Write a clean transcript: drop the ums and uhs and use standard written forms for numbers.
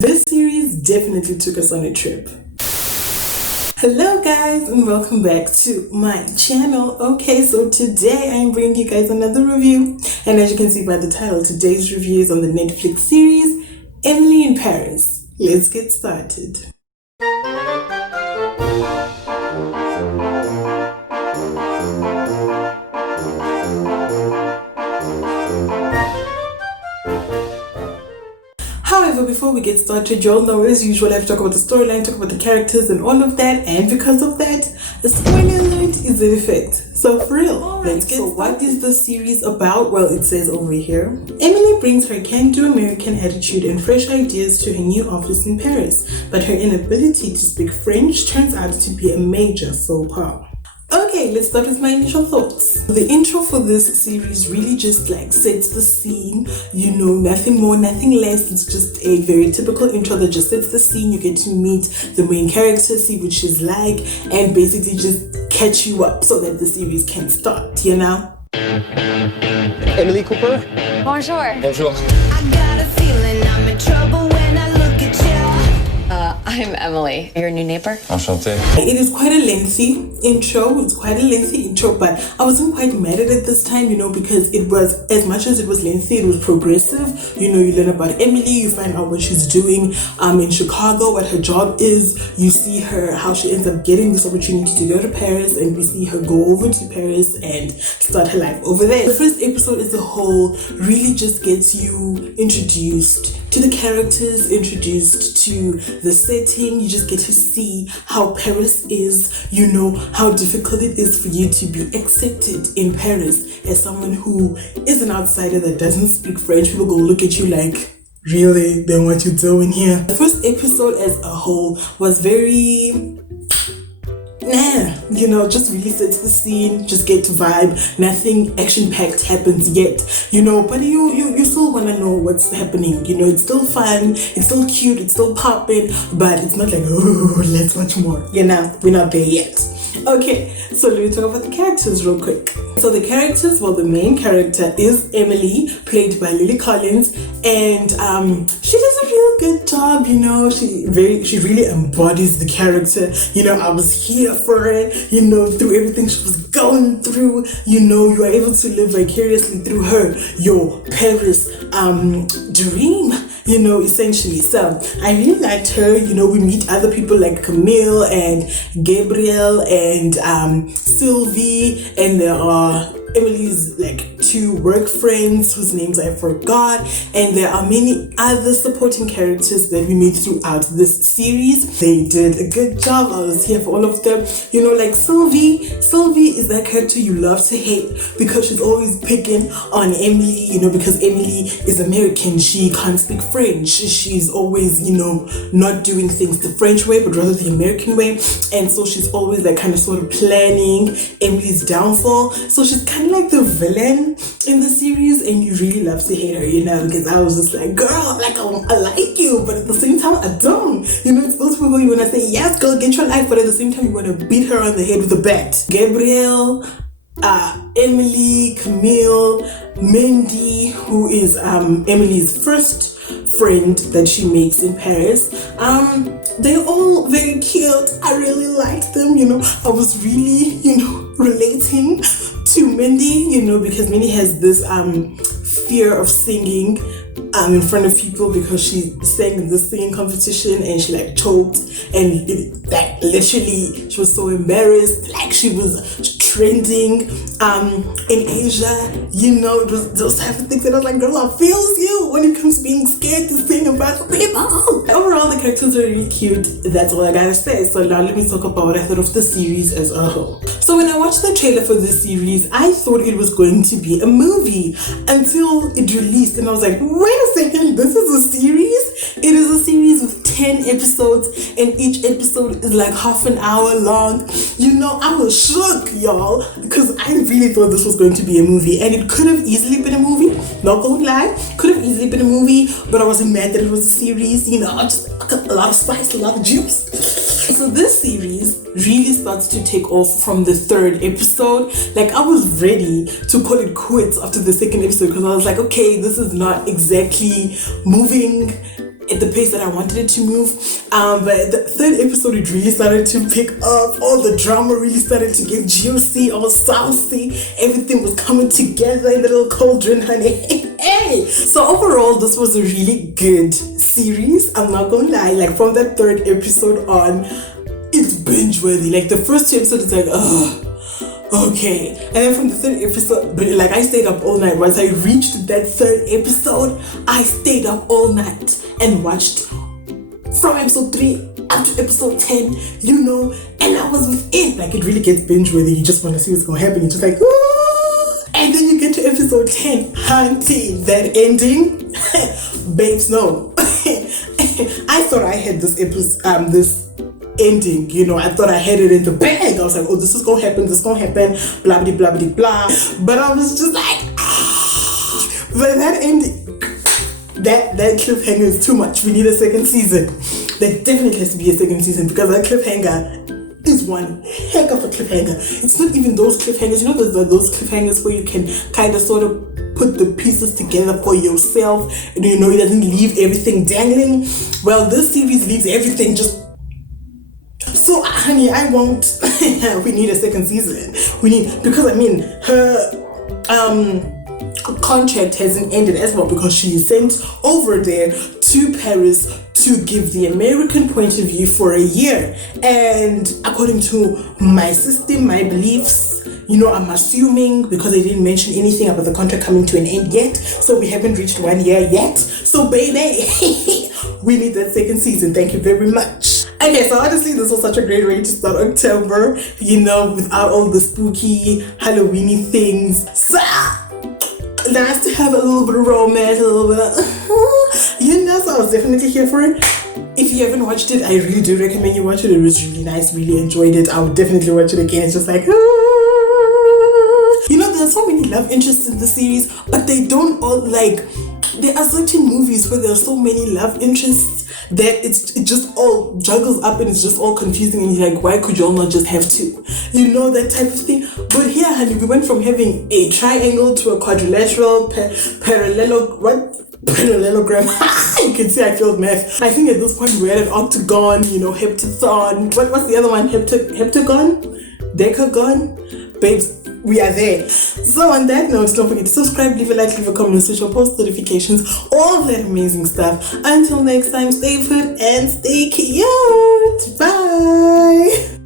This series definitely took us on a trip. Hello guys and welcome back to my channel. Okay, so today I'm bringing you guys another review, and as you can see by the title, today's review is on the Netflix series Emily in Paris. Let's get started. However, before we get started, you all know as usual I have to talk about the storyline, talk about the characters and all of that, and because of that, the spoiler alert is in effect. So for real, let's get started. What is the series about? Well, it says over here, Emily brings her can-do American attitude and fresh ideas to her new office in Paris, but her inability to speak French turns out to be a major faux pas. Okay, let's start with my initial thoughts. The intro for this series really just like sets the scene, you know, nothing more, nothing less. It's just a very typical intro that just sets the scene. You get to meet the main character, see what she's like, and basically just catch you up so that the series can start, you know? Emily Cooper? Bonjour. Bonjour. I got a feeling I'm in trouble when I look at you. I'm Emily, your new neighbor. Enchanté. It is quite a lengthy intro, but I wasn't quite mad at it this time, you know, because it was, as much as it was lengthy, it was progressive. You know, you learn about Emily, you find out what she's doing in Chicago, what her job is. You see her, how she ends up getting this opportunity to go to Paris, and we see her go over to Paris and start her life over there. The first episode as a whole really just gets you introduced to the characters, introduced to the setting. You just get to see how Paris is, you know, how difficult it is for you to be accepted in Paris as someone who is an outsider that doesn't speak French. People go look at you like, really? Then what you doing here? The first episode as a whole was very you know, just really sets the scene, just get to vibe. Nothing action-packed happens yet, you know, but you still want to know what's happening, you know. It's still fun, it's still cute, it's still popping, but it's not like, oh, let's watch more, you know. We're not there yet. Okay, so let me talk about the characters real quick. So the characters, well, the main character is Emily, played by Lily Collins, and she does a real good job, you know. She really embodies the character, you know. I was here for it, you know, through everything she was going through, you know. You are able to live vicariously through her, your Paris dream, you know, essentially. So I really liked her. You know, we meet other people like Camille and Gabriel and Sylvie, and there are Emily's like two work friends whose names I forgot, and there are many other supporting characters that we meet throughout this series. They did a good job. I was here for all of them. You know, like Sylvie is that character you love to hate because she's always picking on Emily, you know, because Emily is American, she can't speak French, she's always, you know, not doing things the French way but rather the American way, and so she's always like kind of sort of planning Emily's downfall. So she's kind of like the villain in the series, and you really love to hate her, you know, because I was just like, girl, like I like you, but at the same time I don't, you know. It's those people you want to say, yes girl, get your life, but at the same time you want to beat her on the head with a bat. Gabrielle, Emily, Camille, Mindy, who is Emily's first friend that she makes in Paris. They're all very cute. I really liked them, you know. I was really, you know, relating to Mindy, you know, because Mindy has this fear of singing in front of people, because she sang in this singing competition and she like choked, and like literally she was so embarrassed, like she was trending in Asia, you know. It was those type of things that I was like, girl, I feels you when it comes to being scared to sing about people. Overall, the characters are really cute. That's all I gotta say. So now let me talk about what I thought of the series as a whole. So when I watched the trailer for this series, I thought it was going to be a movie until it released, and I was like, wait a second, this is a series? It is a series with 10 episodes, and each episode is like half an hour long. You know, I was shook, y'all, because I really thought this was going to be a movie, and it could have easily been a movie, not gonna lie, could have easily been a movie, but I wasn't mad that it was a series, you know. Just a lot of spice, a lot of juice. So this series really starts to take off from the third episode. Like, I was ready to call it quits after the second episode, because I was like, okay, this is not exactly moving at the pace that I wanted it to move. But the third episode, it really started to pick up. All the drama really started to get juicy, all saucy. Everything was coming together in the little cauldron, honey. Hey! So overall, this was a really good series. I'm not gonna lie. Like from that third episode on, it's binge worthy. Like the first 2 episodes, it's like, ugh. Okay, and then from the third episode, but like I stayed up all night. Once I reached that third episode, I stayed up all night and watched from episode 3 up to episode 10, you know, and I was within. Like it really gets binge worthy. You just want to see what's gonna happen. You're just like, ooh. And then you get to episode 10, hunty, that ending, babes, no. I thought I had this episode, this ending, you know, I thought I had it in the bag. I was like, oh, this is gonna happen, blah blah blah blah blah. But I was just like, but that ending, that cliffhanger is too much. We need a second season. There definitely has to be a second season because that cliffhanger is one heck of a cliffhanger. It's not even those cliffhangers, you know, those cliffhangers where you can kind of sort of put the pieces together for yourself and you know it doesn't leave everything dangling. Well, this series leaves everything just. So, honey, I won't. We need a second season. We need, because I mean, her contract hasn't ended as well because she is sent over there to Paris to give the American point of view for a year. And according to my system, my beliefs, you know, I'm assuming because they didn't mention anything about the contract coming to an end yet, so we haven't reached 1 year yet. So, baby, we need that second season. Thank you very much. Okay, so honestly, this was such a great way to start October, you know, without all the spooky Halloweeny things. So, nice to have a little bit of romance, a little bit of, you know, so I was definitely here for it. If you haven't watched it, I really do recommend you watch it. It was really nice, really enjoyed it. I would definitely watch it again. It's just like, you know, there are so many love interests in the series, but they don't all, like, there are certain movies where there are so many love interests that it just all juggles up and it's just all confusing and you're like, why could you all not just have 2? You know, that type of thing. But here, honey, we went from having a triangle to a quadrilateral, parallelogram. You can see I failed math. I think at this point we're at an octagon, you know, heptagon. What's the other one? Heptagon? Decagon? Babes, we are there. So on that note, don't forget to subscribe, leave a like, leave a comment, switch your post notifications, all that amazing stuff. Until next time, stay put and stay cute. Bye.